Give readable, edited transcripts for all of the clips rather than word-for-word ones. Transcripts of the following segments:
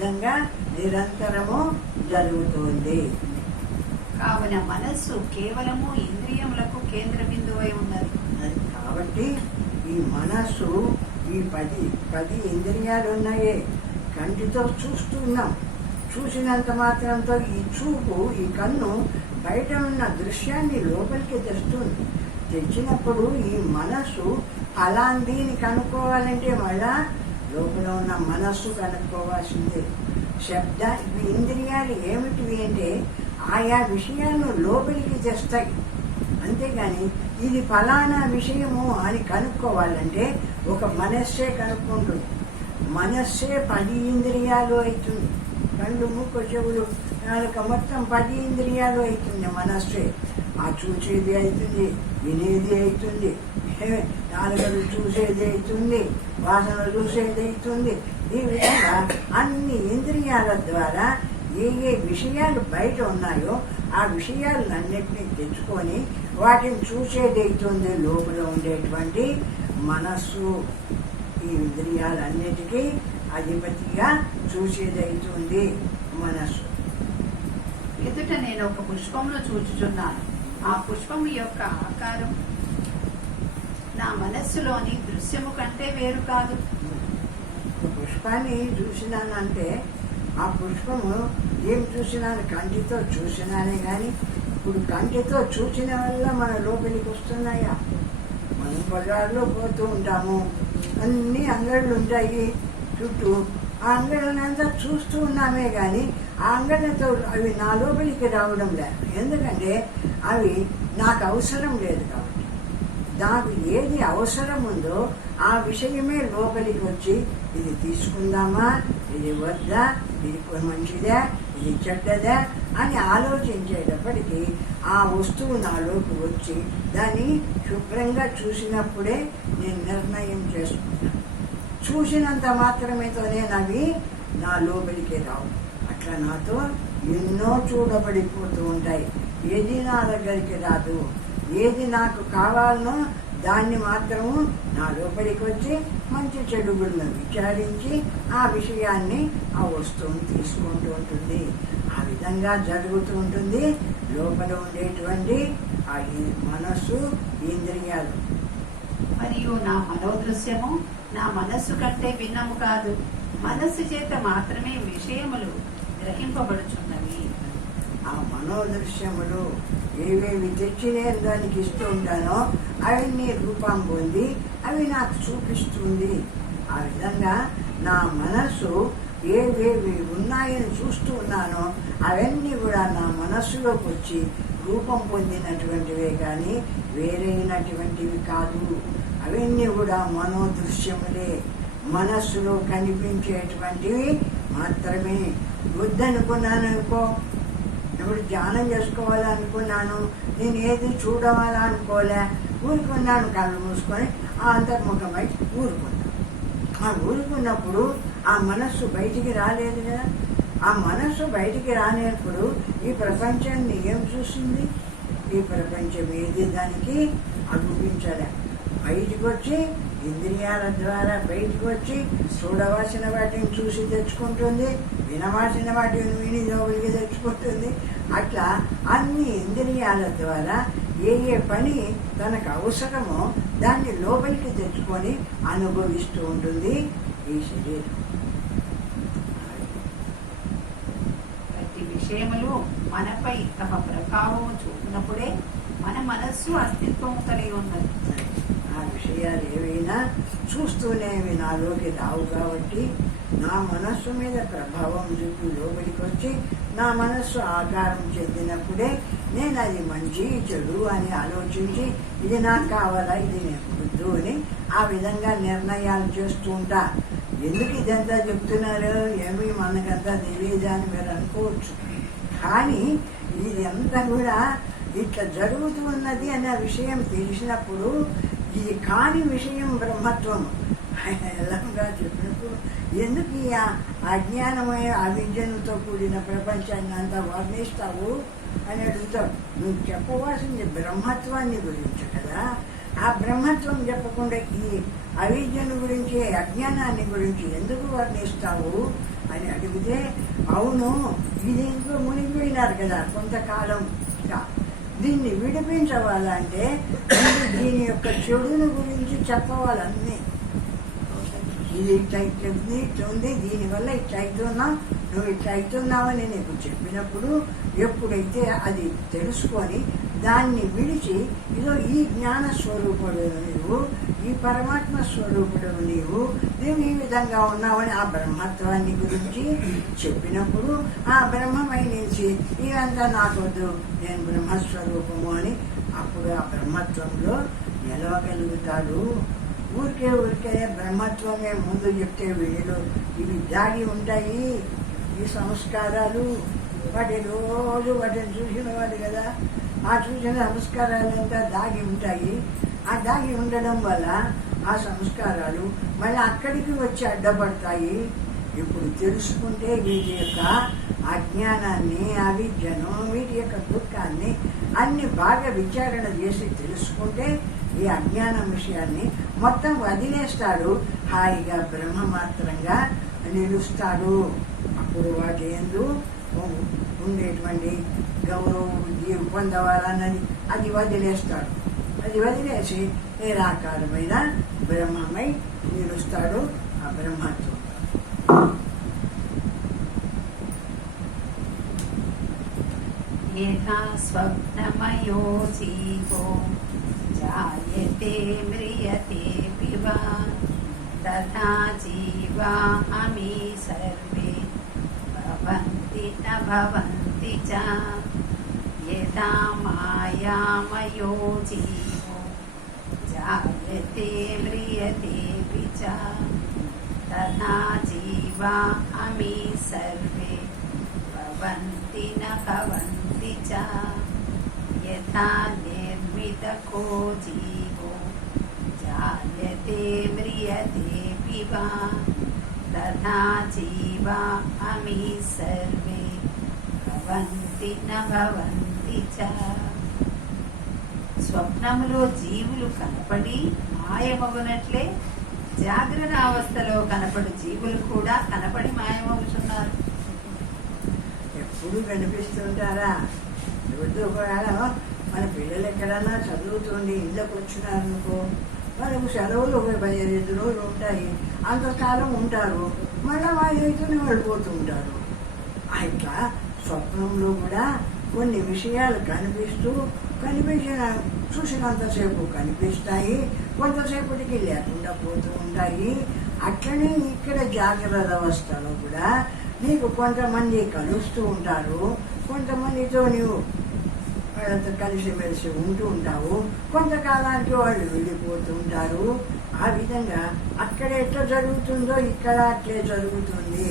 విధంగా నిరంతరము జరుగుతుంది. కావున మనస్సు కేవలము ఇంద్రియములకు కేంద్ర బిందువై ఉన్నది. కాబట్టి ఈ మనస్సు ఈ 10 ఇంద్రియాలు ఉన్నాయే, కంటితో చూస్తున్నాం. చూసినంత మాత్రంతో ఈ చూపు, ఈ కన్ను బయట ఉన్న దృశ్యాన్ని లోపలికి తెస్తుంది. తెచ్చినప్పుడు ఈ మనస్సు అలాంటిని కనుక్కోవాలంటే మళ్ళా లోపల ఉన్న మనస్సు కనుక్కోవాల్సిందే. ఇంద్రియాలు ఏమిటివి అంటే ఆయా విషయాలను లోపలికి తెస్తాయి. అంతేగాని ఇది ఫలానా విషయము అని కనుక్కోవాలంటే ఒక మనస్సే కనుక్కుంటుంది. మనస్సే 10 ఇంద్రియాలు అవుతుంది. కళ్ళు, ముక్కు, చెవులు, నాలుక మొత్తం 10 ఇంద్రియాలు అవుతుంది మనస్సే. ఆ చూసేది అవుతుంది, వినేది అవుతుంది, నాలుగలు చూసేది అవుతుంది, వాసనలు చూసేది అవుతుంది. ఈ విధంగా అన్ని ఇంద్రియాల ద్వారా ఏ విషయాలు బయట ఉన్నాయో ఆ విషయాలన్నింటినీ తెచ్చుకొని వాటిని చూసేది అవుతుంది లోపల ఉండేటువంటి మనస్సు. ఈ ఇంద్రియాలన్నిటికీ అధిపతిగా చూసేది అవుతుంది మనస్సు. ఎదుట నేను ఒక పుష్పమును చూచుచున్నాను. ఆ పుష్పము యొక్క ఆకారం నా మనస్సులోని దృశ్యము కంటే వేరు కాదు. పుష్పాన్ని చూసినానంటే ఆ పుష్పము ఏం చూసినాను, కంటితో చూసినానే కానీ ఇప్పుడు కంటితో చూసిన వల్ల మన లోపలికి వస్తున్నాయా? మనం బజార్లో పోతూ ఉంటాము, అన్ని అంగళ్ళు ఉంటాయి చుట్టూ. ఆ అంగళ్ళనంతా చూస్తూ ఉన్నామే కానీ ఆ అంగళ్ళతో అవి నా లోపలికి రావడం లేదు. ఎందుకంటే అవి నాకు అవసరం లేదు కాబట్టి. నాకు ఏది అవసరం ఉందో ఆ విషయమే లోపలికి వచ్చి ఇది తీసుకుందామా, ఇది వద్దా, ఇది మంచిదా, ఇది చెడ్డదా అని ఆలోచించేటప్పటికీ ఆ వస్తువు నాలోకి వచ్చి దాన్ని శుభ్రంగా చూసినప్పుడే నేను నిర్ణయం చేసుకుంటాను. చూసినంత మాత్రమేతోనే అవి నా లోపలికి రావు. అట్లా నాతో ఎన్నో చూడబడిపోతూ ఉంటాయి. ఏది నా దగ్గరికి రాదు. ఏది నాకు కావాలనో దాన్ని మాత్రము నా లోపలికి వచ్చి మంచి చెడుగులను విచారించి ఆ విషయాన్ని, ఆ వస్తువుని తీసుకుంటూ ఉంటుంది. ఆ విధంగా జరుగుతూ ఉంటుంది లోపల ఉండేటువంటి ఆ మనస్సు, ఇంద్రియాలు. మరియు నా మనోదృశ్యము నా మనస్సు కంటే భిన్నము కాదు. మనస్సు చేత మాత్రమే విషయములు గ్రహింపబడుచున్నవి. ఆ మనోదృశ్యములు ఏవేవి తెచ్చి నేను దానికి ఇస్తూ ఉంటానో అవన్నీ రూపం పొంది అవి నాకు చూపిస్తుంది. ఆ విధంగా నా మనస్సు ఏవేవి ఉన్నాయని చూస్తూ ఉన్నానో అవన్నీ కూడా నా మనస్సులోకి వచ్చి రూపం పొందినటువంటివే కానీ వేరైనటువంటివి కాదు. అవన్నీ కూడా మనోదృశ్యములే, మనస్సులో కనిపించేటువంటివి మాత్రమే. వద్దనుకున్నాను అనుకో, ఇప్పుడు ధ్యానం చేసుకోవాలనుకున్నాను, నేను ఏది చూడవాలనుకోలే, ఊరుకున్నాను కళ్ళు మూసుకొని ఆ అంతర్ముఖమై ఊరుకున్నాను. ఆ ఊరుకున్నప్పుడు ఆ మనస్సు బయటికి రాలేదు కదా. ఆ మనస్సు బయటికి రానప్పుడు ఈ ప్రపంచాన్ని ఏం చూస్తుంది? ఈ ప్రపంచం ఏది దానికి అగుపించలే. బయటికి వచ్చి ఇంద్రియాల ద్వారా బయటికి వచ్చి చూడవలసిన వాటిని చూసి తెచ్చుకుంటుంది, వినవలసిన వాటిని విని లోపలికి తెచ్చుకుంటుంది. అట్లా అన్ని ఇంద్రియాల ద్వారా ఏ పని తనకు అవసరమో దాన్ని లోపలికి తెచ్చుకొని అనుభవిస్తూ ఉంటుంది ఈ శరీరం. ప్రతి విషయములు మనపై తమ ప్రభావం చూపినప్పుడే మన మనస్సు అస్తిత్వం కలిగి ఉన్నది. ఆ విషయాలు ఏవైనా చూస్తూనే అవి నాలోకి రావు కాబట్టి నా మనస్సు మీద ప్రభావం చూపి లోపలికి వచ్చి నా మనస్సు ఆకారం చెందినప్పుడే నేను అది మంచి చెడు అని ఆలోచించి ఇది నాకు కావాలా, ఇది నేను వద్దు అని ఆ విధంగా నిర్ణయాలు చేస్తూ ఉంటా. ఎందుకు ఇదంతా చెప్తున్నారు, ఏమీ మనకంతా తెలియదా అని మీరు అనుకోవచ్చు. కానీ ఇది అంతా కూడా ఇట్లా జరుగుతూ ఉన్నది అనే విషయం తెలిసినప్పుడు ఇది కాని విషయం బ్రహ్మత్వం ఎలాగా చెప్పినప్పుడు ఎందుకు ఈ అజ్ఞానమయ అవిద్యలతో కూడిన ప్రపంచాన్ని అంతా వర్ణిస్తావు అని అడుగుతావు. నువ్వు చెప్పవలసింది బ్రహ్మత్వాన్ని గురించి కదా. ఆ బ్రహ్మత్వం చెప్పకుండా ఈ అవిద్యను గురించి, అజ్ఞానాన్ని గురించి ఎందుకు వర్ణిస్తావు అని అడిగితే అంటే అవును ఇది ఇంకో మునిగిపోయినారు కదా కొంతకాలంగా, దీన్ని విడిపించవాలంటే దీని యొక్క చెడుని గురించి చెప్పవాలన్నీ. ఇది ఇట్లా ఇట్లా ఉంది, దీనివల్ల ఇట్లా అవుతున్నావు, నువ్వు ఇట్లా అవుతున్నావని నీకు చెప్పినప్పుడు ఎప్పుడైతే అది తెలుసుకొని దాన్ని విడిచి ఇదో ఈ జ్ఞాన స్వరూపుడు నీవు, ఈ పరమాత్మ స్వరూపుడు నీవు ఈ విధంగా ఉన్నావని ఆ బ్రహ్మత్వాన్ని గురించి చెప్పినప్పుడు ఆ బ్రహ్మమై నిలిచి ఇదంతా నాకొద్దు, నేను బ్రహ్మస్వరూపము అని అప్పుడు ఆ బ్రహ్మత్వంలో నిలవగలుగుతాడు. ఊరికే బ్రహ్మత్వమే ముందు చెప్తే వీళ్ళు ఇవి దాగి ఉంటాయి ఈ సంస్కారాలు, వాటిని చూసిన వాళ్ళు కదా, ఆ చూసిన సంస్కారాలంతా దాగి ఉంటాయి. ఆ దాగి ఉండడం వల్ల ఆ సంస్కారాలు మళ్ళీ అక్కడికి వచ్చి అడ్డపడతాయి. ఇప్పుడు తెలుసుకుంటే వీటి యొక్క అజ్ఞానాన్ని, అవిద్యను, వీటి యొక్క దుఃఖాన్ని అన్ని బాగా విచారణ చేసి తెలుసుకుంటే ఈ అజ్ఞానం విషయాన్ని మొత్తం వదిలేస్తాడు, హాయిగా బ్రహ్మమాత్రంగా నిలుస్తాడు. అప్పుడు వాటి యందు ఉండేటువంటి గౌరవం పొందవాలన్నది అది వదిలేస్తాడు. అది వదిలేసి నిరాకారమైన బ్రహ్మమై నిలుస్తాడు. ఆ బ్రహ్మత్వం యథా స్వప్నమయో జీవో జాయతే మ్రియతే వివా తథా జీవా అమి సర్వే భవంతి న భవంతి చ. యథా మాయామయో జీవో జాయతే మ్రియతే చ తథా జీవా అమి సర్వే భవంతి న భవంతి చ. యథా నిర్మితకో జీవో జాయతే మ్రియతే వివా తథా జీవా అమి సర్వే భవంతి న భవంతి చ. స్వప్నములో జీవులు కనపడి మాయమగునట్లే జాగ్రత్త అవస్థలో కనపడు జీవులు కూడా కనపడి మాయమవుతున్నారు. ఎప్పుడు కనిపిస్తుంటారా? ఒకవేళ మన పిల్లలు ఎక్కడన్నా చదువుతుండి ఇళ్ళకు వచ్చినారనుకో, వాళ్ళకు సెలవులు 15 రోజులు ఉంటాయి, అంతకాలం ఉంటారు, మళ్ళీ వాళ్ళు అయితేనే వెళ్ళిపోతూ ఉంటారు. ఇట్లా స్వప్నంలో కూడా కొన్ని విషయాలు చూసినంతసేపు కనిపిస్తాయి, కొంతసేపటికి లేకుండా పోతూ ఉంటాయి. అట్లనే ఇక్కడ జాగ్రత్త అవస్థలో కూడా నీకు కొంతమంది కలుస్తూ ఉంటారు, కొంతమందితో నీవు వాళ్ళతో కలిసిమెలిసి ఉంటూ ఉంటావు, కొంతకాలానికి వాళ్ళు వెళ్ళిపోతూ ఉంటారు. ఆ విధంగా అక్కడ ఎట్లా జరుగుతుందో ఇక్కడ అట్లే జరుగుతుంది.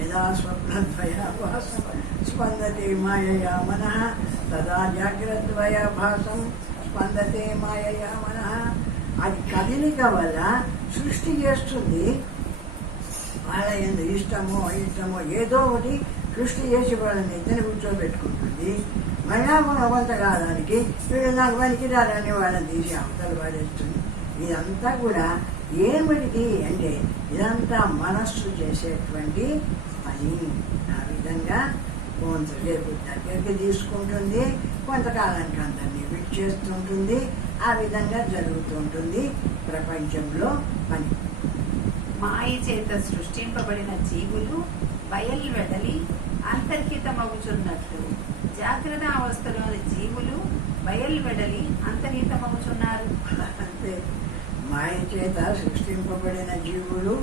యదా స్వప్నద్వయాభాసం స్పందతే మాయయా మనః తదా జాగ్రత్తద్వయాభాసం స్పందతే మాయయా మనః. అది కదలిక వల్ల సృష్టి చేస్తుంది. వాళ్ళ ఇష్టమో ఏదో ఒకటి సృష్టి చేసి వాళ్ళని ఇద్దరిని కూర్చోబెట్టుకుంటుంది. మళ్ళా కొంతకాలానికి వీళ్ళు నాకు పనికిరారని వాళ్ళని తీసి అవతల పడేస్తుంది. ఇదంతా కూడా ఏమిటి అంటే ఇదంతా మనస్సు చేసేటువంటి పని. ఆ విధంగా కొంతసేపు దగ్గరికి తీసుకుంటుంది, కొంతకాలానికి అందరినీ విడిచేస్తుంటుంది. ఆ విధంగా జరుగుతుంటుంది ప్రపంచంలో పని. మాయ చేత సృష్టింపబడిన జీవులు బయల్వెడలి అంతర్హితమవుచున్నట్లు జాగ్రత్త అవస్థలోని జీవులు బయల్వెడలి అంతర్హితమవుచున్నారు. అంటే మాయ చేత సృష్టింపబడిన జీవులు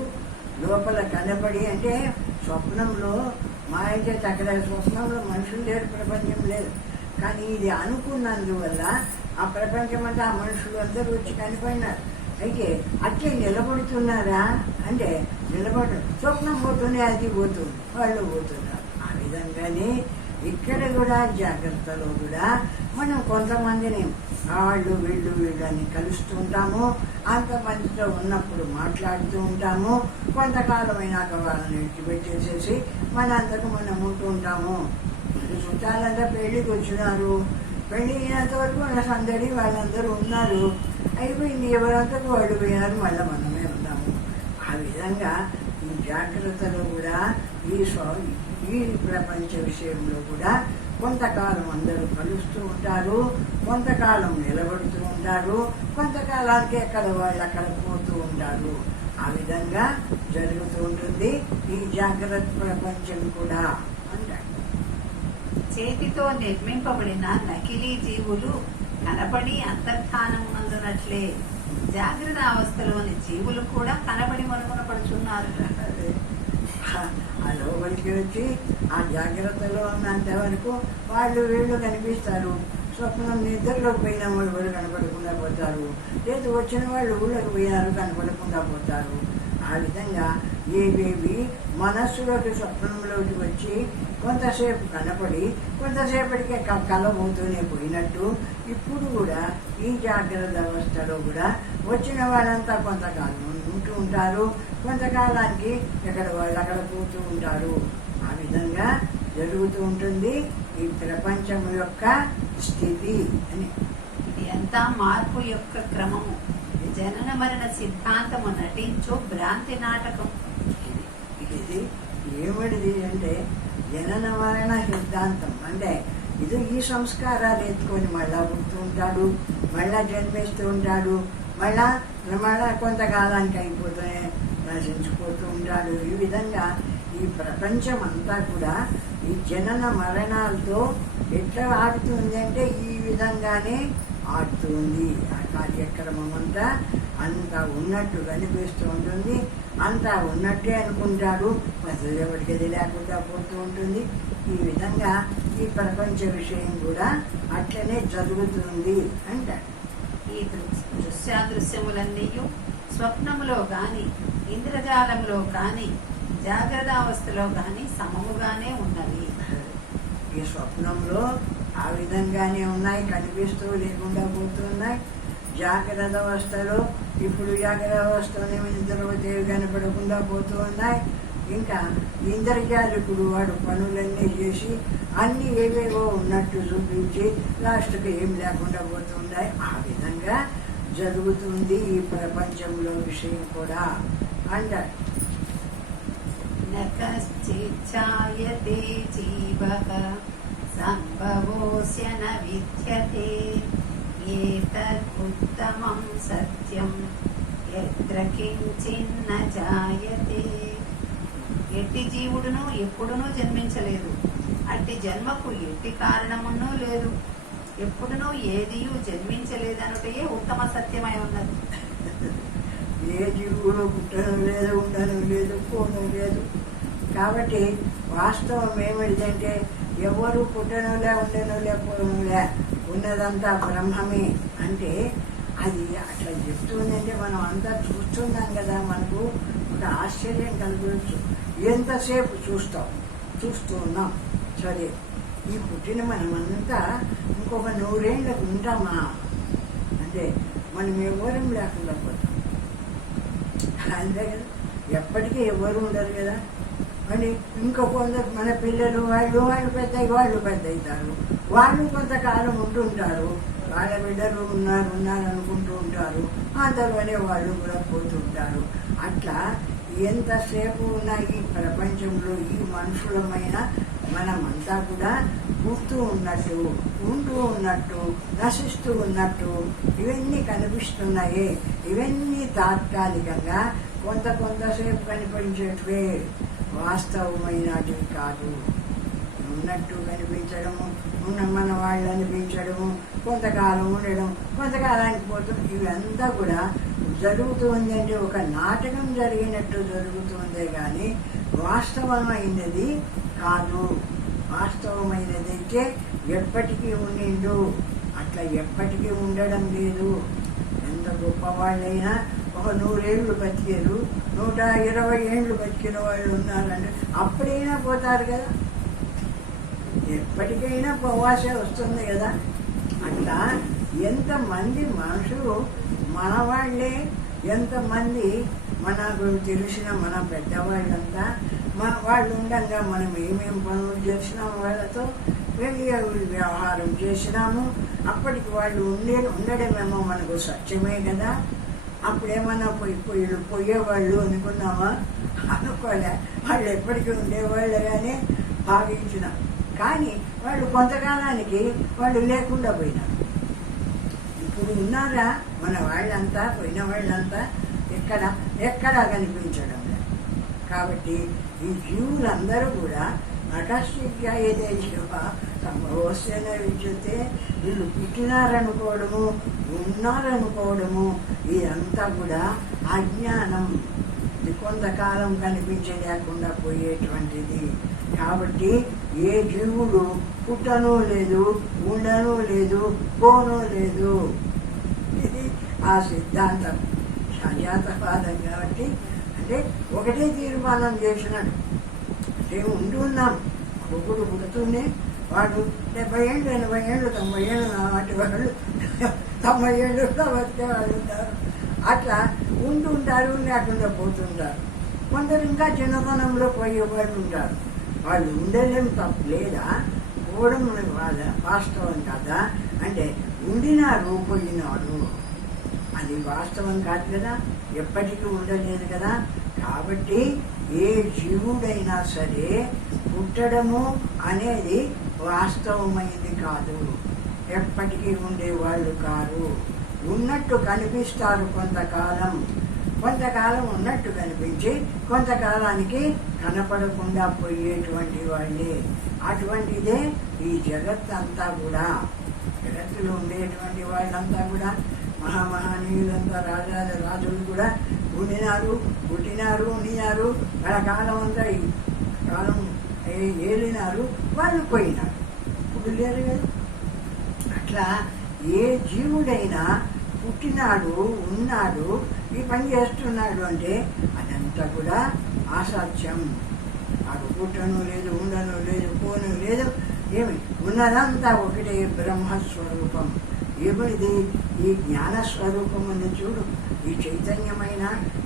లోపల కనబడి, అంటే స్వప్నంలో మాయ చేత అక్కడ స్వప్నంలో మనుషులు లేరు, ప్రపంచం లేదు. కానీ ఇది అనుకున్నందువల్ల ఆ ప్రపంచం అంతా ఆ మనుషులు అందరూ వచ్చి కనిపడినారు. అయితే అట్లే నిలబడుతున్నారా అంటే స్వప్నం పోతూనే అది పోతుంది, వాళ్ళు పోతున్నారు. ఆ విధంగానే ఇక్కడ కూడా జాగ్రత్తలో కూడా మనం కొంతమందిని వీళ్ళు అని కలుస్తూ ఉంటాము, అంతమందితో ఉన్నప్పుడు మాట్లాడుతూ ఉంటాము. కొంతకాలం అయినాక వాళ్ళని విడిచిపెట్టేసేసి మనంతకు మనం ఉంటూ ఉంటాము. చుట్టాలంతా పెళ్లికి వచ్చినారు, పెళ్లి అయినంత వరకు మన సందడి వాళ్ళందరూ ఉన్నారు, అయిపోయింది, ఎవరంతకు వాళ్ళు పోయినారు, మళ్ళీ మనమే ఉన్నాము. ఆ విధంగా ఈ జాగ్రత్తలో కూడా ఈ ప్రపంచ విషయంలో కూడా కొంతకాలం అందరూ కలుస్తూ ఉంటారు, కొంతకాలం నిలబడుతూ ఉంటారు, కొంతకాలానికి ఎక్కడ వాళ్ళు అక్కడ పోతూ ఉంటారు. ఆ విధంగా జరుగుతూ ఉంటుంది ఈ జాగ్రత్త ప్రపంచం కూడా అంటారు. చేతితో నిర్మింపబడిన నకిలీ జీవులు కనబడి అంతర్ధానం నందునట్లే జాగ్రత్త అవస్థలోని జీవులు కూడా కనబడి మరుగున పడుతున్నారు. ఆ లోపలికి వచ్చి ఆ జాగ్రత్తలో ఉన్నంత వరకు వాళ్ళు వీళ్ళు కనిపిస్తారు. స్వప్నం నిద్రలో పోయిన వాళ్ళు కూడా కనపడకుండా పోతారు, లేదు వచ్చిన వాళ్ళు ఊళ్ళకి పోయినారు కనపడకుండా పోతారు. ఆ విధంగా ఏవేవి మనస్సులోకి స్వప్నంలోకి వచ్చి కొంతసేపు కనపడి కొంతసేపటికే కలబోతూనే పోయినట్టు ఇప్పుడు కూడా ఈ జాగ్రత్త అవస్థలో కూడా వచ్చిన వాళ్ళంతా కొంతకాలం ఉంటూ ఉంటారు, కొంతకాలానికి ఎక్కడ వాళ్ళు అక్కడ పోతూ ఉంటారు. ఆ విధంగా జరుగుతూ ఉంటుంది ఈ ప్రపంచం యొక్క స్థితి అని. ఇదంతా మార్పు యొక్క క్రమము, జనన మరణ సిద్ధాంతము నటించు భ్రాంతి నాటకం. ఇది ఏమిటిది అంటే జనన మరణ సిద్ధాంతం అంటే ఇది ఈ సంస్కారాలు ఎత్తుకొని మళ్ళా పుడుతూ ఉంటాడు, మళ్ళా జన్మిస్తూ ఉంటాడు, మళ్ళా కొంతకాలానికి అయిపోతూనే నశించిపోతూ ఉంటాడు. ఈ విధంగా ఈ ప్రపంచం అంతా కూడా ఈ జనన మరణాలతో ఎట్లా ఆడుతుంది అంటే ఈ విధంగానే ఆడుతుంది. ఆ కార్యక్రమం అంతా ఉన్నట్టు కనిపిస్తూ ఉంటుంది, అంతా ఉన్నట్టే అనుకుంటాడు, అసలు ఎవరికి అది లేకుండా పోతూ ఉంటుంది. ఈ విధంగా ఈ ప్రపంచ విషయం కూడా అట్లనే జరుగుతుంది అంటారు. ఈ దృశ్యాదృశ్యములన్నీ స్వప్నములో గాని ఇంద్రజాలంలో కాని జాగ్రత్త అవస్థలో గాని సమముగానే ఉన్నవి. ఈ స్వప్నంలో ఆ విధంగానే ఉన్నాయి, కనిపిస్తూ లేకుండా పోతున్నాయి. జాగ్రత్త అవస్థలో ఇప్పుడు జాగ్రత్త అవస్థలోనే నిద్రపోతేవి కనపడకుండా పోతూ ఉన్నాయి. ఇంకా ఇంద్రజాలికుడు వాడు పనులన్నీ చేసి అన్ని ఏవేవో ఉన్నట్టు చూపించి లాస్ట్కి ఏం లేకుండా పోతున్నాయి. ఆ విధంగా జరుగుతుంది ఈ ప్రపంచంలో విషయం కూడా అంటారు. నకశ్చిచ్ఛాయతే జీవః సంభవోస్య న విద్యతే ఏతదుత్తమం సత్యం యత్ర కించిన్న జాయతే. ఎట్టి జీవుడును ఎప్పుడునూ జన్మించలేదు, అట్టి జన్మకు ఎట్టి కారణమునూ లేదు, ఎప్పుడునూ ఏదియూ జన్మించలేదనుటే ఉత్తమ సత్యమై ఉన్నది. ఏ జీవుడు పుట్టడం లేదు, ఉండడం లేదు, పోవడం లేదు. కాబట్టి వాస్తవం ఏమిటంటే ఎవరు పుట్టనులే, ఉండనులే, పోవనులే, ఉన్నదంతా బ్రహ్మమే. అంటే అది అట్లా చెప్తుందంటే మనం అంతా చూస్తున్నాం కదా, మనకు ఒక ఆశ్చర్యం కలగవచ్చు. ఎంతసేపు చూస్తూ ఉన్నాం. సరే, ఈ పుట్టిన మనమంతా ఇంకొక 100 ఏళ్ళకు ఉంటామా అంటే మనం ఎవరం లేకుండా పోతాం. అంతే కదా, ఎప్పటికీ ఎవరు ఉండరు కదా. మరి ఇంకా కొందరు మన పిల్లలు వాళ్ళు పెద్ద అవుతారు, వాళ్ళు కొంతకాలం ఉంటుంటారు, వాళ్ళ బిడ్డలు ఉన్నారు అనుకుంటూ ఉంటారు, అంతలోనే వాళ్ళు కూడా పోతుంటారు. అట్లా ఎంతసేపు ఉన్న ఈ ప్రపంచంలో ఈ మనుషులమైన మనమంతా కూడా పుడుతూ ఉన్నట్టు, ఉంటూ ఉన్నట్టు, నశిస్తూ ఉన్నట్టు ఇవన్నీ కనిపిస్తున్నాయి. ఇవన్నీ తాత్కాలికంగా కొంతసేపు కనిపించేటివే, వాస్తవమైనటివి కాదు. ఉన్నట్టు కనిపించడము, మన వాళ్ళు అనిపించడము, కొంతకాలం ఉండడం, కొంతకాలానికి పోతాం, ఇవంతా కూడా జరుగుతుంది. అంటే ఒక నాటకం జరిగినట్టు జరుగుతుందే కానీ వాస్తవమైనది కాదు. వాస్తవమైనదైతే ఎప్పటికీ ఉండిండు, అట్లా ఎప్పటికీ ఉండడం లేదు. ఎంత గొప్పవాళ్ళైనా ఒక 100 ఏళ్ళు బతికారు, 120 ఏళ్ళు బతికిన వాళ్ళు ఉన్నారంటే అప్పుడైనా పోతారు కదా, ఎప్పటికైనా పోవాల్సి వస్తుంది కదా. అట్లా ఎంతమంది మనుషులు మన వాళ్ళే, ఎంతమంది మనకు తెలిసిన మన పెద్దవాళ్ళంతా వాళ్ళు ఉండగా మనం ఏమేం పనులు చేసినాము, వాళ్ళతో వ్యవహారం చేసినాము. అప్పటికి వాళ్ళు ఉండడమేమో మనకు సత్యమే కదా. అప్పుడేమన్నా పోయేవాళ్ళు అనుకున్నామా? అనుకోలే. వాళ్ళు ఎప్పటికీ ఉండేవాళ్ళు కానీ భావించినాం. కానీ వాళ్ళు కొంతకాలానికి వాళ్ళు లేకుండా పోయినారు. ఇప్పుడు ఉన్నారా మన వాళ్ళంతా? పోయిన వాళ్ళంతా ఎక్కడా కనిపించడం లేదు. కాబట్టి ఈ జీవులందరూ కూడా నటశ్చిత్యాయతే జీవ సంభవస్యన విద్యుతే, వీళ్ళు పుట్టినారనుకోవడము, ఉన్నారనుకోవడము, ఇదంతా కూడా అజ్ఞానం. కొంతకాలం కనిపించే లేకుండా పోయేటువంటిది. కాబట్టి ఏ జీవుడు పుట్టను లేదు, ఉండను లేదు, పోను లేదు. ఇది ఆ సిద్ధాంతం సజాతవాదం. కాబట్టి అంటే ఒకటే తీర్మానం చేసినాడు. అంటే ఉండి ఉన్నాం. ఒకడు పుడుతూనే వాడు 70 ఏళ్ళు, 80 ఏళ్ళు, 90 ఏళ్ళు నాటి వాళ్ళు 90 ఏళ్ళు వచ్చే వాళ్ళు ఉంటారు. అట్లా ఉంటుంటారు, లేకుండా పోతుంటారు. కొందరు ఇంకా చిన్నతనంలో పోయేవాళ్ళు ఉంటారు. వాళ్ళు ఉండలేం, తప్పు లేదా? పోవడం వాస్తవం కదా. అంటే ఉండినారు, పోయినారు, అది వాస్తవం కాదు కదా, ఎప్పటికీ ఉండలేదు కదా. కాబట్టి ఏ జీవుడైనా సరే పుట్టడము అనేది వాస్తవమైంది కాదు. ఎప్పటికీ ఉండేవాళ్ళు కారు. ఉన్నట్టు కనిపిస్తారు కొంతకాలం ఉన్నట్టు కనిపించి కొంతకాలానికి కనపడకుండా పోయేటువంటి వాళ్ళే. అటువంటిదే ఈ జగత్తంతా కూడా. జగత్తులో ఉండేటువంటి వాళ్ళంతా కూడా మహామహనీయులంతా, రాజులు కూడా ఉండినారు, పుట్టినారు, ఉండినారు. వాళ్ళ కాలం అంతా ఈ కాలం ఏలినారు, వాళ్ళు పోయినారు, ఇప్పుడు లేరు కదా. అట్లా ఏ జీవుడైనా పుట్టినాడు, ఉన్నాడు, ఈ పని చేస్తున్నాడు అంటే అదంతా కూడా అసత్యం. వాడు పుట్టను లేదు, ఉండను లేదు, పోను లేదు. ఏమి ఉన్నదంతా ఒకటే బ్రహ్మస్వరూపం. ఏమిది? ఈ జ్ఞానస్వరూపం ఉంది చూడు, ఈ చైతన్యమైన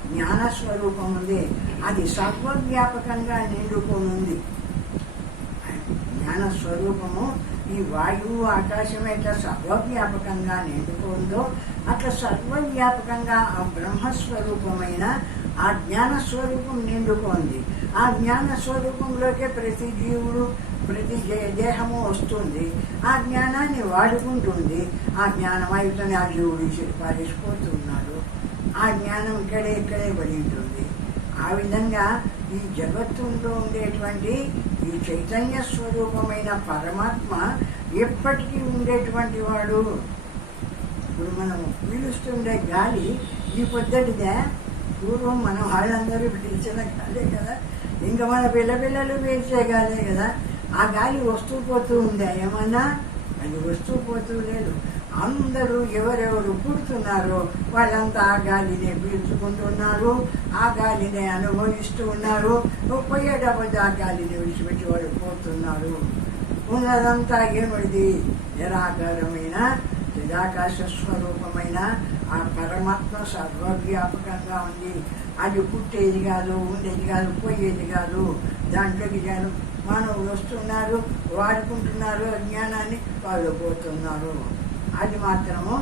జ్ఞానస్వరూపం ఉంది. అది సర్వవ్యాపకంగా నిండుకోనుంది. జ్ఞానస్వరూపము ఈ వాయువు, ఆకాశం ఎట్లా సర్వవ్యాపకంగా నిండుకుందో అట్లా సర్వవ్యాపకంగా ఆ బ్రహ్మస్వరూపమైన ఆ జ్ఞానస్వరూపం నిండుకోంది. ఆ జ్ఞానస్వరూపంలోకే ప్రతి జీవుడు, ప్రతి దేహము వస్తుంది. ఆ జ్ఞానాన్ని వాడుకుంటుంది. ఆ జ్ఞానం అయితేనే ఆ జీవుడు పారిపోతున్నాడు. ఆ జ్ఞానం ఇక్కడే పడి ఉంటుంది. ఆ విధంగా ఈ జగత్తులో ఉండేటువంటి ఈ చైతన్య స్వరూపమైన పరమాత్మ ఎప్పటికీ ఉండేటువంటి వాడు. ఇప్పుడు మనం పీలుస్తుండే గాలి ఈ పొద్దుటిదే. పూర్వం మనం వాళ్ళందరూ పీల్చిన గాలే కదా, ఇంకా మన పిల్లలు పీల్చే గాలే కదా. ఆ గాలి వస్తూ పోతూ ఉందా ఏమన్నా? అది వస్తూ పోతూ లేదు. అందరూ ఎవరెవరు పుడుతున్నారో వాళ్ళంతా ఆ గాలినే పీల్చుకుంటున్నారు, ఆ గాలినే అనుభవిస్తూ ఉన్నారు. పోయేటప్పుడు ఆ గాలిని విడిచిపెట్టి వాళ్ళు పోతున్నారు. ఉన్నదంతా ఏమిది? నిరాకారమైన చిదాకాశ స్వరూపమైన ఆ పరమాత్మ సర్వవ్యాపకంగా ఉంది. అది పుట్టేది కాదు, ఉండేది కాదు, పోయేది కాదు. దాంట్లోకి మానవులు వస్తున్నారు, వాడుకుంటున్నారు, అజ్ఞానాన్ని వాళ్ళు పోతున్నారు. అది మాత్రము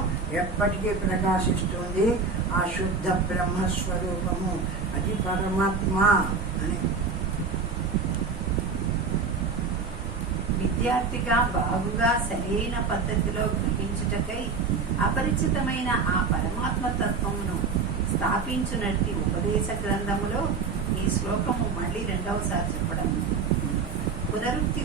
ఎప్పటికీ ప్రకాశిస్తుంది. ఆ శుద్ధ బ్రహ్మస్వరూపము అది పరమాత్మ అని. విద్యార్థిగా బాగుగా సరైన పద్ధతిలో గ్రహించుటకై అపరిచితమైన ఆ పరమాత్మ తత్వమును స్థాపించునట్టి ఉపదేశ గ్రంథములో ఈ శ్లోకము మళ్ళీ రెండవసారి చెప్పడం. పునరుక్తి